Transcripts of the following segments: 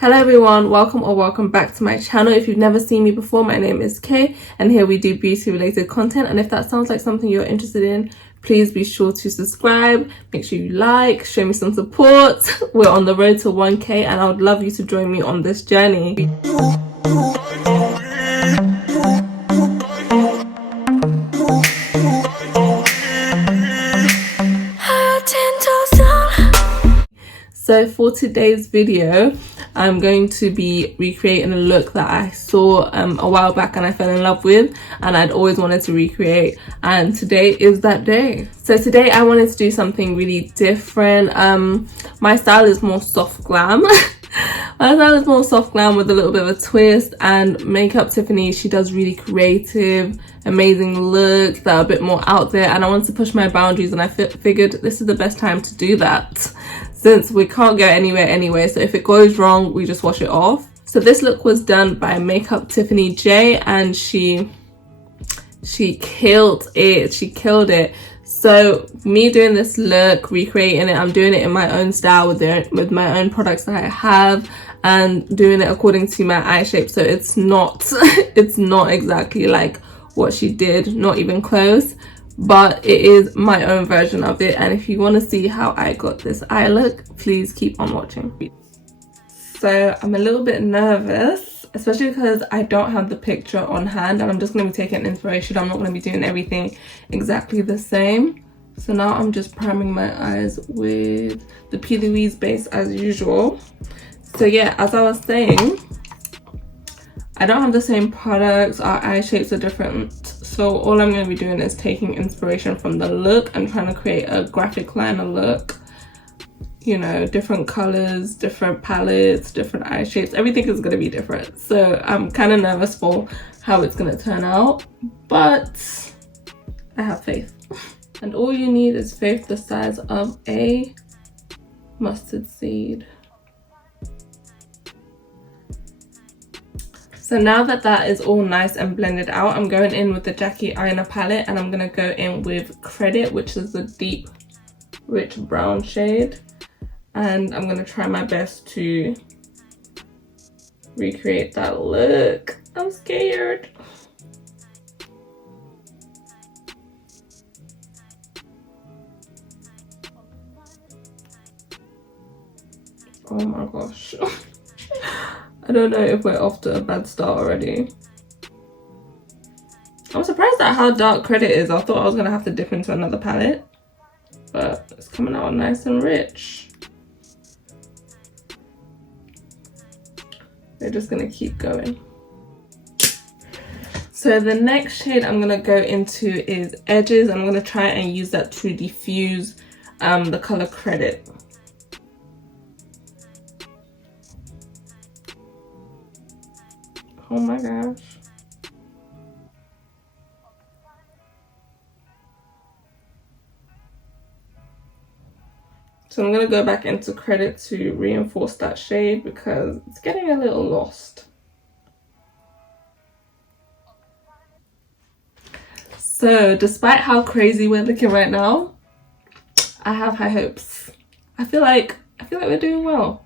Hello everyone, welcome back to my channel. If you've never seen me before, my name is Kay and here we do beauty related content, and if that sounds like something you're interested in, please be sure to subscribe, make sure you like, show me some support. We're on the road to 1k and I would love you to join me on this journey. So for today's video, I'm going to be recreating a look that I saw a while back and I fell in love with and I'd always wanted to recreate, and today is that day. So today I wanted to do something really different. My style is more soft glam. My style is more soft glam with a little bit of a twist, and Makeuptiffanyj, she does really creative, amazing looks that are a bit more out there, and I wanted to push my boundaries, and I figured this is the best time to do that since we can't go anywhere anyway. So if it goes wrong, we just wash it off. So this look was done by Makeuptiffanyj and she killed it. She killed it. So me doing this look, recreating it, I'm doing it in my own style with my own products that I have and doing it according to my eye shape. So it's not it's not exactly like what she did, not even close, but it is my own version of it. And if you want to see how I got this eye look, please keep on watching. So I'm a little bit nervous, especially because I don't have the picture on hand and I'm just going to be taking inspiration. I'm not going to be doing everything exactly the same. So now I'm just priming my eyes with the Louise base as usual. So yeah, as I was saying, I don't have the same products, our eye shapes are different. So all I'm going to be doing is taking inspiration from the look and trying to create a graphic liner look. You know, different colors, different palettes, different eye shapes, everything is going to be different. So I'm kind of nervous for how it's going to turn out, but I have faith. And all you need is faith the size of a mustard seed. So now that that is all nice and blended out, I'm going in with the Jackie Aina palette and I'm going to go in with Credit, which is a deep, rich brown shade. And I'm going to try my best to recreate that look. I'm scared. Oh my gosh. I don't know if we're off to a bad start already. I'm surprised at how dark Credit is. I thought I was going to have to dip into another palette, but it's coming out nice and rich. We're just going to keep going. So the next shade I'm going to go into is Edges. I'm going to try and use that to diffuse the color Credit. Oh my gosh. So I'm going to go back into Credit to reinforce that shade because it's getting a little lost. So despite how crazy we're looking right now, I have high hopes. I feel like we're doing well.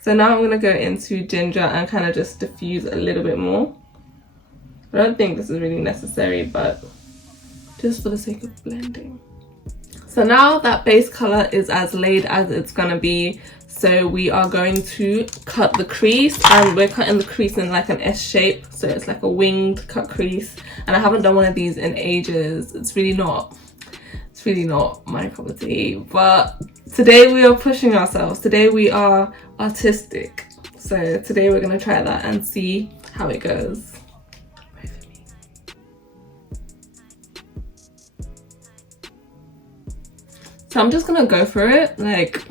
So now I'm going to go into Ginger and kind of just diffuse a little bit more. I don't think this is really necessary, but just for the sake of blending. So now that base color is as laid as it's going to be, so we are going to cut the crease, and we're cutting the crease in like an S shape. So it's like a winged cut crease, and I haven't done one of these in ages. It's really not my cup of tea, but today we are pushing ourselves. Today we are artistic. So today we're going to try that and see how it goes. Pray for me. So I'm just going to go for it. Like,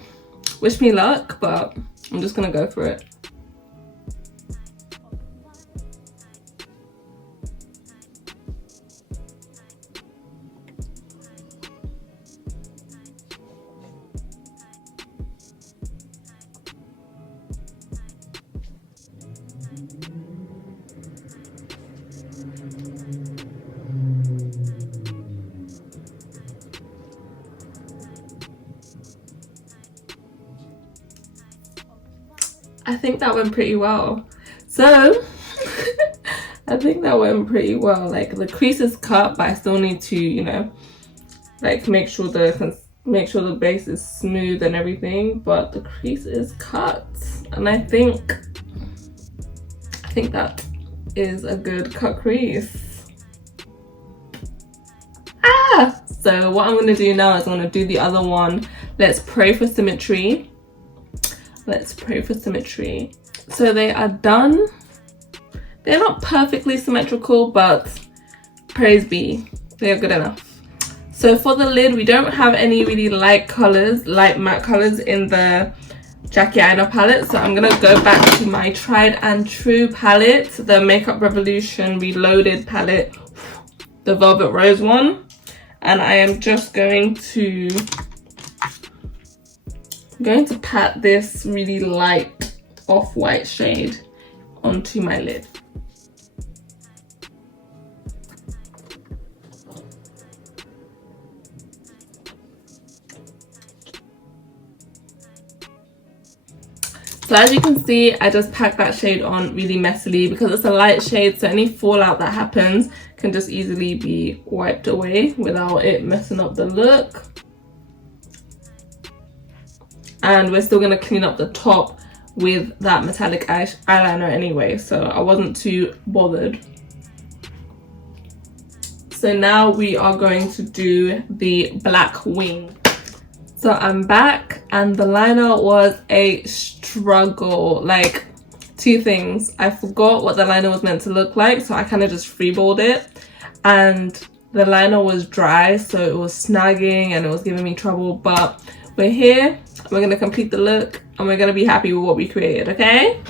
wish me luck, but I'm just going to go for it. I think that went pretty well. So I think that went pretty well. Like the crease is cut, but I still need to, you know, like make sure the base is smooth and everything, but the crease is cut, and I think that is a good cut crease. So what I'm going to do now is I'm going to do the other one. Let's pray for symmetry. Let's pray for symmetry. So they are done. They're not perfectly symmetrical, but praise be, they are good enough. So for the lid, we don't have any really light colors, light matte colors in the Jackie Aina palette. So I'm going to go back to my tried and true palette, the Makeup Revolution Reloaded palette, the Velvet Rose one. And I am just going to pat this really light off-white shade onto my lid. So as you can see, I just packed that shade on really messily because it's a light shade, so any fallout that happens can just easily be wiped away without it messing up the look. And we're still going to clean up the top with that metallic eyeliner anyway, so I wasn't too bothered. So now we are going to do the black wing. So I'm back, and the liner was a struggle. Like, two things. I forgot what the liner was meant to look like, so I kind of just freeballed it. And the liner was dry, so it was snagging and it was giving me trouble. But we're here, we're going to complete the look, and we're going to be happy with what we created, okay?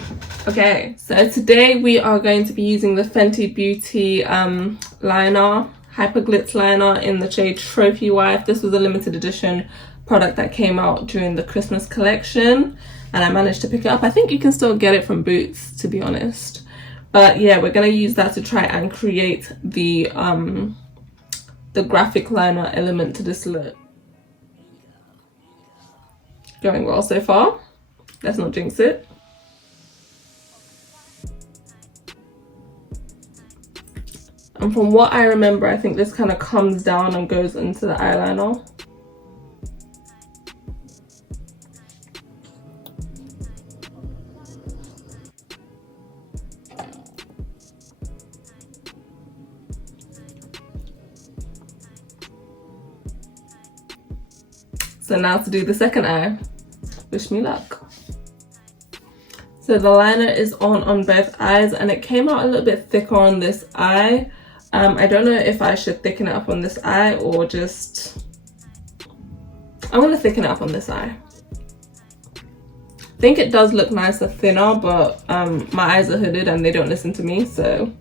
Okay, so today we are going to be using the Fenty Beauty liner, Hyper Glitz liner in the shade Trophy Wife. This was a limited edition product that came out during the Christmas collection, and I managed to pick it up. I think you can still get it from Boots, to be honest. But yeah, we're going to use that to try and create the graphic liner element to this look. Going well so far. Let's not jinx it. And from what I remember, I think this kind of comes down and goes into the eyeliner. So now to do the second eye. Wish me luck. So the liner is on both eyes, and it came out a little bit thicker on this eye. I don't know if I should thicken it up on this eye or just... I'm going to thicken it up on this eye. I think it does look nicer thinner, but my eyes are hooded and they don't listen to me, so...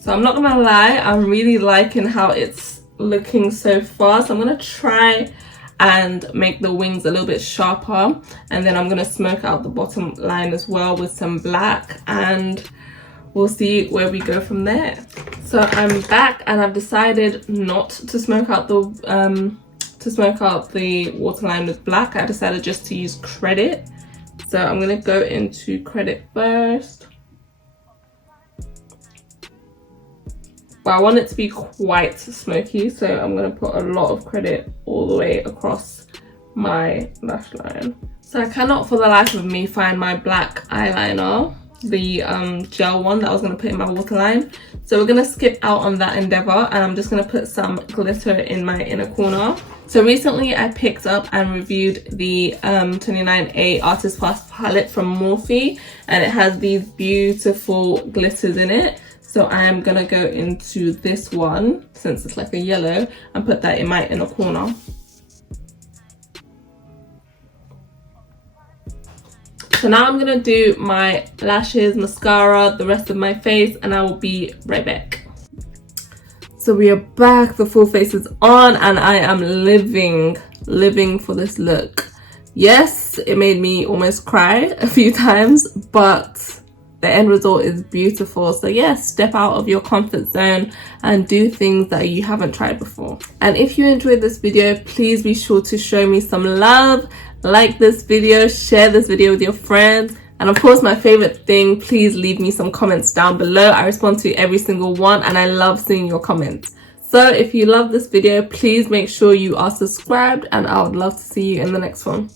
So I'm not gonna lie, I'm really liking how it's looking so far. So I'm gonna try and make the wings a little bit sharper, and then I'm gonna smoke out the bottom line as well with some black, and we'll see where we go from there. So I'm back, and I've decided not to smoke out the waterline with black. I decided just to use Credit. So I'm gonna go into Credit first. But I want it to be quite smoky, so I'm going to put a lot of Credit all the way across my lash line. So I cannot for the life of me find my black eyeliner, the gel one that I was going to put in my waterline. So we're going to skip out on that endeavour, and I'm just going to put some glitter in my inner corner. So recently I picked up and reviewed the 29A Artist Fast palette from Morphe, and it has these beautiful glitters in it. So I am going to go into this one, since it's like a yellow, and put that in my inner corner. So now I'm going to do my lashes, mascara, the rest of my face, and I will be right back. So we are back, the full face is on, and I am living for this look. Yes, it made me almost cry a few times, but the end result is beautiful. So yeah, step out of your comfort zone and do things that you haven't tried before. And if you enjoyed this video, please be sure to show me some love, like this video, share this video with your friends, and of course my favorite thing, please leave me some comments down below. I respond to every single one and I love seeing your comments. So if you love this video, please make sure you are subscribed, and I would love to see you in the next one.